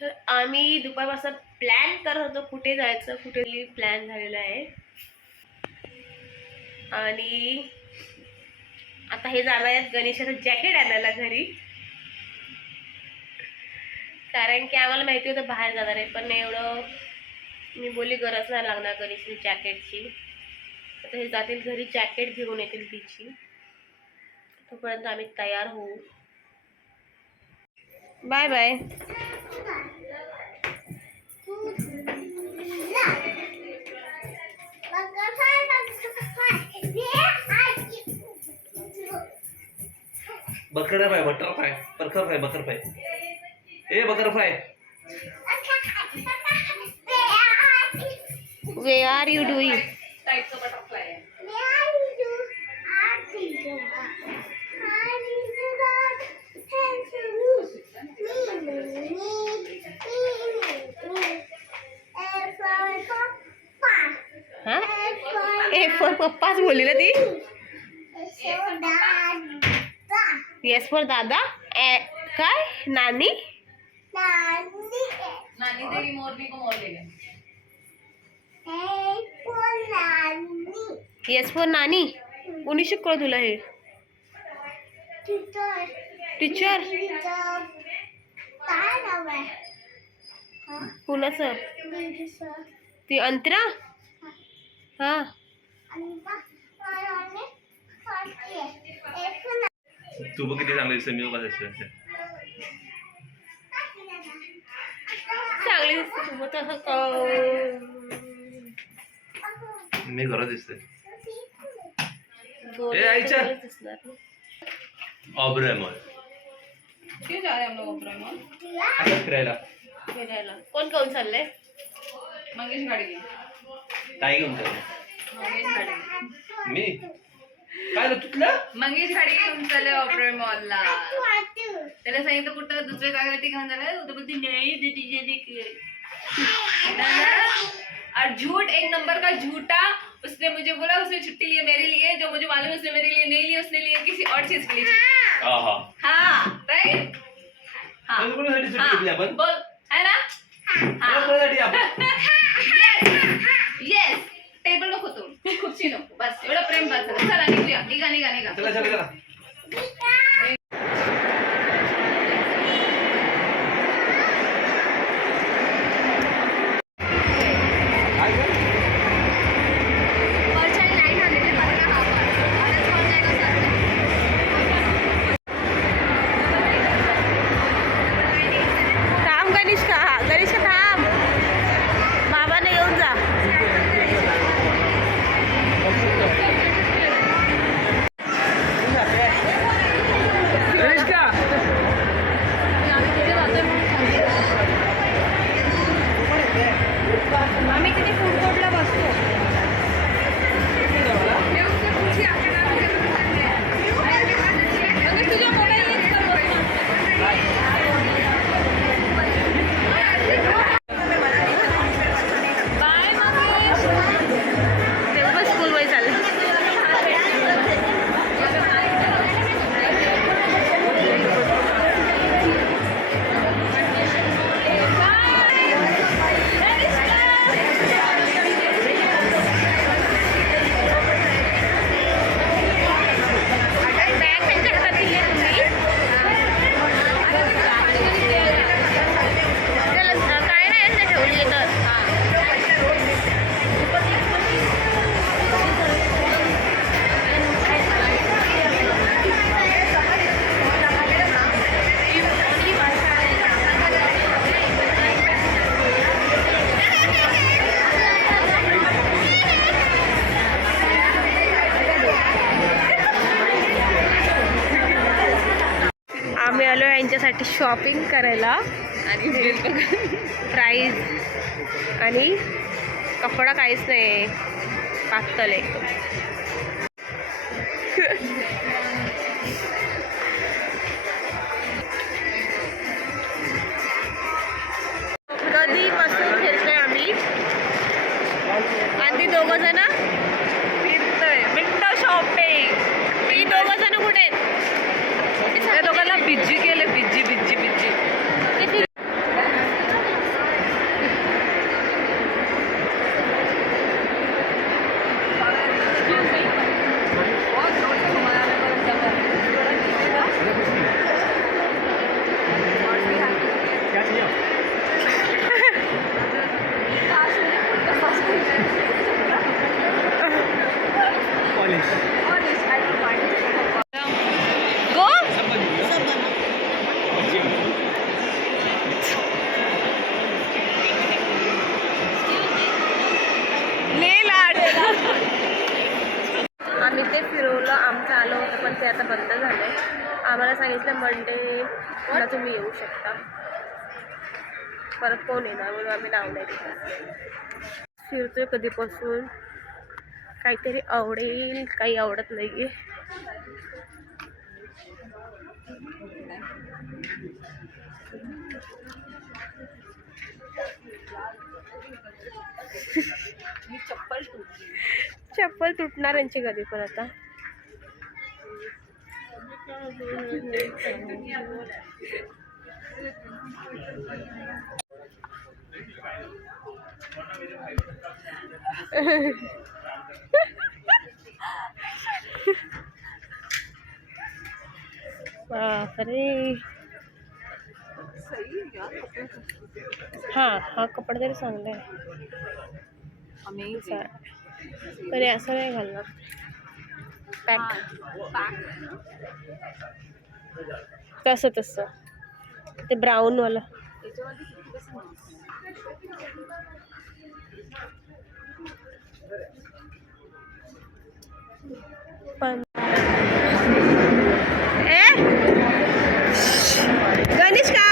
तर आम्ही दुपारपासून प्लॅन करत होतो कुठे जायचं, कुठे प्लॅन झालेला आहे. आणि आता हे जाणार आहेत गणेशाचं जॅकेट आणायला घरी, कारण की आम्हाला माहिती होतं बाहेर जाणार आहे, पण एवढं मी बोलली गरज नाही लागणार गणेशाच्या जॅकेटची. आता हे जातील घरी, जॅकेट घेऊन येतील तिची, तोपर्यंत आम्ही तयार होऊ. Bye bye. बकर फ्राय, बटर फ्राय, बकर फ्राय, बकर फ्राय, ए बकर fry. Where are you doing? Type का बटरफ्लाई है. हाँ? ए फॉर पप्पाच बोलली ना ती. येस फॉर दादा. काय नानी? नानी तेरी मोरनी को मोर ले गए. येस फॉर नानी. कोणी शिकवलं तुला हे? टीचर. कुणाचं? ती अंतरा. हा. तू बघ किती चांगली दिसते, मी बघा दिसते. चांगली दिसते तू, मग तसं मी घरात दिसते. गोल ए, आईच्या. दिसणार. ऑब्रेमॉल क्यों जा रहे हैं हम लोग ओपरा मॉल? आता फिरायला. फिरायला कोण कोण चाललंय? मंगेश गाड़ी की. ताई घेऊन चालले. मंगेश गाड़ी. मी काय रे तुटलं? मंगेश गाड़ी घेऊन चालले ओपरा मॉलला. त्याला सांगितलं कुठं दुसऱ्या जागेवरती घेऊन जाणार, तो बोलती नाही दीदी देखिए. और झूठ, एक नंबर का झूठा. उसने मुझे बोला उसने छुट्टी ली है मेरे लिए, जो मुझे मालूम है उसने मेरे लिए नहीं ली, उसने लिए किसी और चीज के लिए. आहा. हाँ राइट. हाँ कोणासाठी सुट्टी घेतली आपण? बोल है ना. कोणासाठी आपण? येस. टेबल नको तू, खुर्ची नको, बस एवढं प्रेम बस झालं. चला निघूया, निघा निघा निघा. चला चला चला. थांब गणेशका, गणेशका थांब, बाबाने येऊन जा. गणेशका. आम्ही किती फूड कोर्टला बसतो. तुझ्या मोबाईल बाय महेश. तेव्हा स्कूल मध्ये चाललं. बॅग त्यांच्या हातात दिली आहे तुम्ही. त्याला काय नाही असं ठेवली आहे तर. आम्ही आलो यांच्यासाठी शॉपिंग करायला, आणि प्राईज आणि कपडा काहीच नाही, पातळ एकदम. कधीपासून फिरतोय आम्ही, आणि ती दोघं जण फिरतोय. Window shopping. ती दोघं जण कुठे आहेत? त्या दोघांना बिज्जी केले, बिज्जी बिज्जी बिज्जी. ते आता बंद झालं आहे. आम्हाला सांगितलं मंडेला तुम्ही येऊ शकता. परत कोण येणार म्हणून आम्ही नाव नाही दिलं. फिरतोय कधीपासून, काहीतरी आवडेल, काही आवडत नाही आहे. चप्पल तुटणार यांची कधी पण आता. बापरे. हा कपडा तरी चांगला आहे. पण असं नाही घालणार. पॅक तसं ते ब्राऊन वाला. पण गणेश का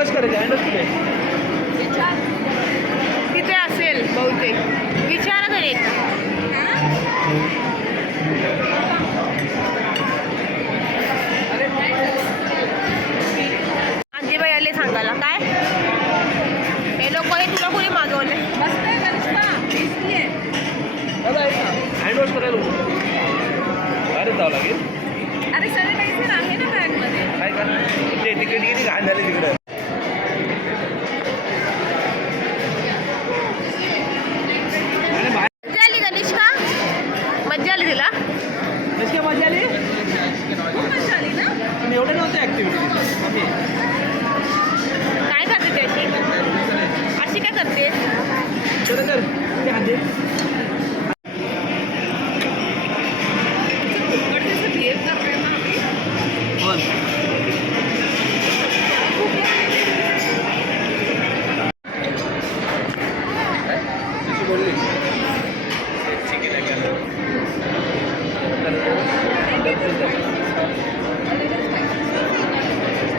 वॉश करायचं हँडवॉश कुठे तिथे असेल बहुतेक. विचारा तरी एकदा. आजीबाई आले सांगायला काय हे लोक हे तुला कोणी मागवले. मस्त आहे कनिष्का, टेस्टी आहे. हँडवॉश करायला अरे जावं लागेल. अरे सॅनिटायझर आहे ना बॅगमध्ये. काय का ते तिकडे किती घाण झाले तिकडे. मजा आली कनिष्का, मजा आली तिला. कशी मजा आली. खूप मजा आली ना. पण एवढं नव्हतं ॲक्टिव्हिटी. काय करते ती अशी काय करते. तर ते हाते पण जसं बिहेव करतोय ना आम्ही. बोलली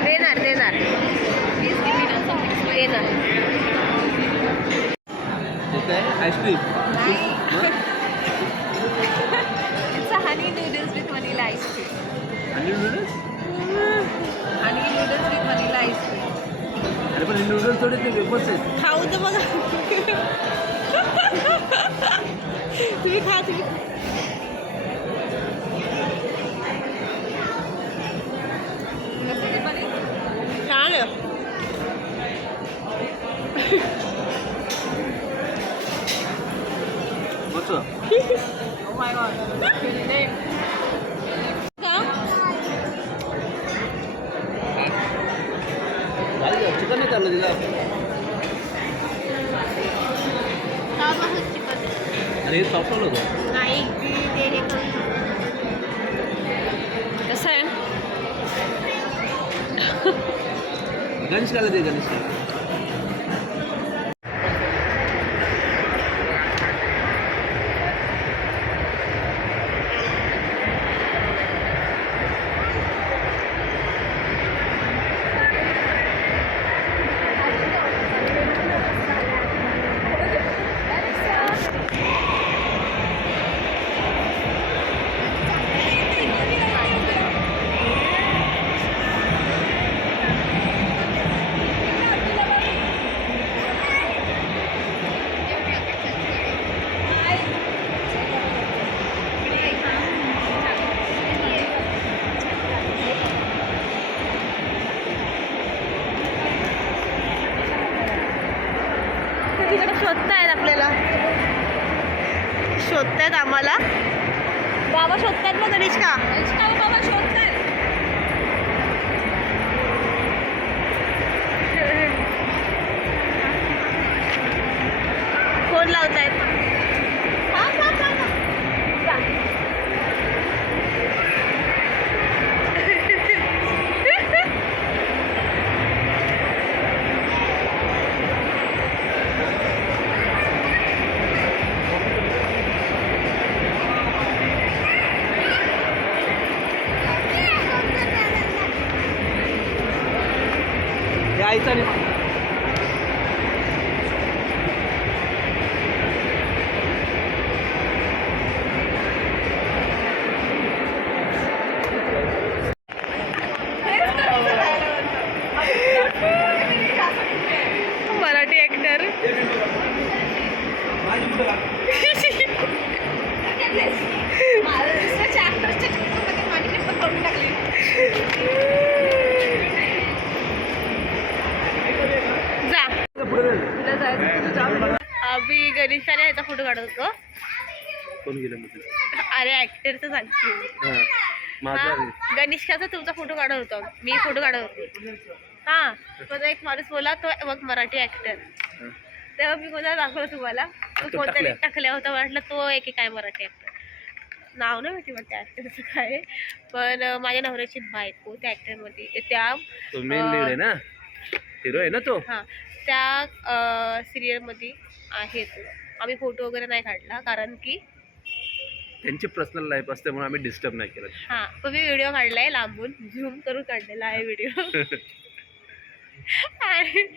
देणार देणार देणार. Ice cream It's a honey noodles with vanilla ice cream. आणि noodles. Honey noodles with vanilla ice cream. अरे पण नूडल्स थोडे ते वेफर्स आहेत. खाऊ तर बघा. तुम्ही खा तुम्ही. कसं ते बने? छान आहे. मस्त. Oh my god. चिकन नाही चाललं तिला. अरे हे सॉफ्ट होतं. नाही ते हे कसं आहे. गणेश खायला दे गणेश. तिकडे शोधतायत आपल्याला. शोधतायत आम्हाला. बाबा शोधतायत ना गणेशका. बाबा शोधताय. फोन लावतायत. हे आईचा नाही. मराठी ऍक्टर. जा. आम्ही गणेशाने ह्याचा फोटो काढत होतो. कोण गेलं म्हटलं. अरे ऍक्टरचं सांगते. हां माझा गणेशाचा तुमचा फोटो काढत होतो. मी फोटो काढत होते. हा तो एक माणूस बोला तो बघ मराठी ऍक्टर. तेव्हा मी कोणाला दाखवलं तुम्हाला. तो कोणतरी टाकल्या होता. म्हटलं तो एक काय मराठी ऍक्टर. नाव नाही माहिती मग त्या ऍक्टरचं काय. पण माझ्या नवऱ्याची बायको त्या ऍक्टरमध्ये त्या मेन लीड आहे ना. हिरो आहे ना तो. हां त्या सिरियलमध्ये आहे तो. आम्ही फोटो वगैरे नाही काढला कारण की त्यांची पर्सनल लाईफ असते म्हणून आम्ही डिस्टर्ब नाही केलं. हां पण मी व्हिडिओ काढलाय लांबून झूम करून काढलेला आहे व्हिडिओ. आणि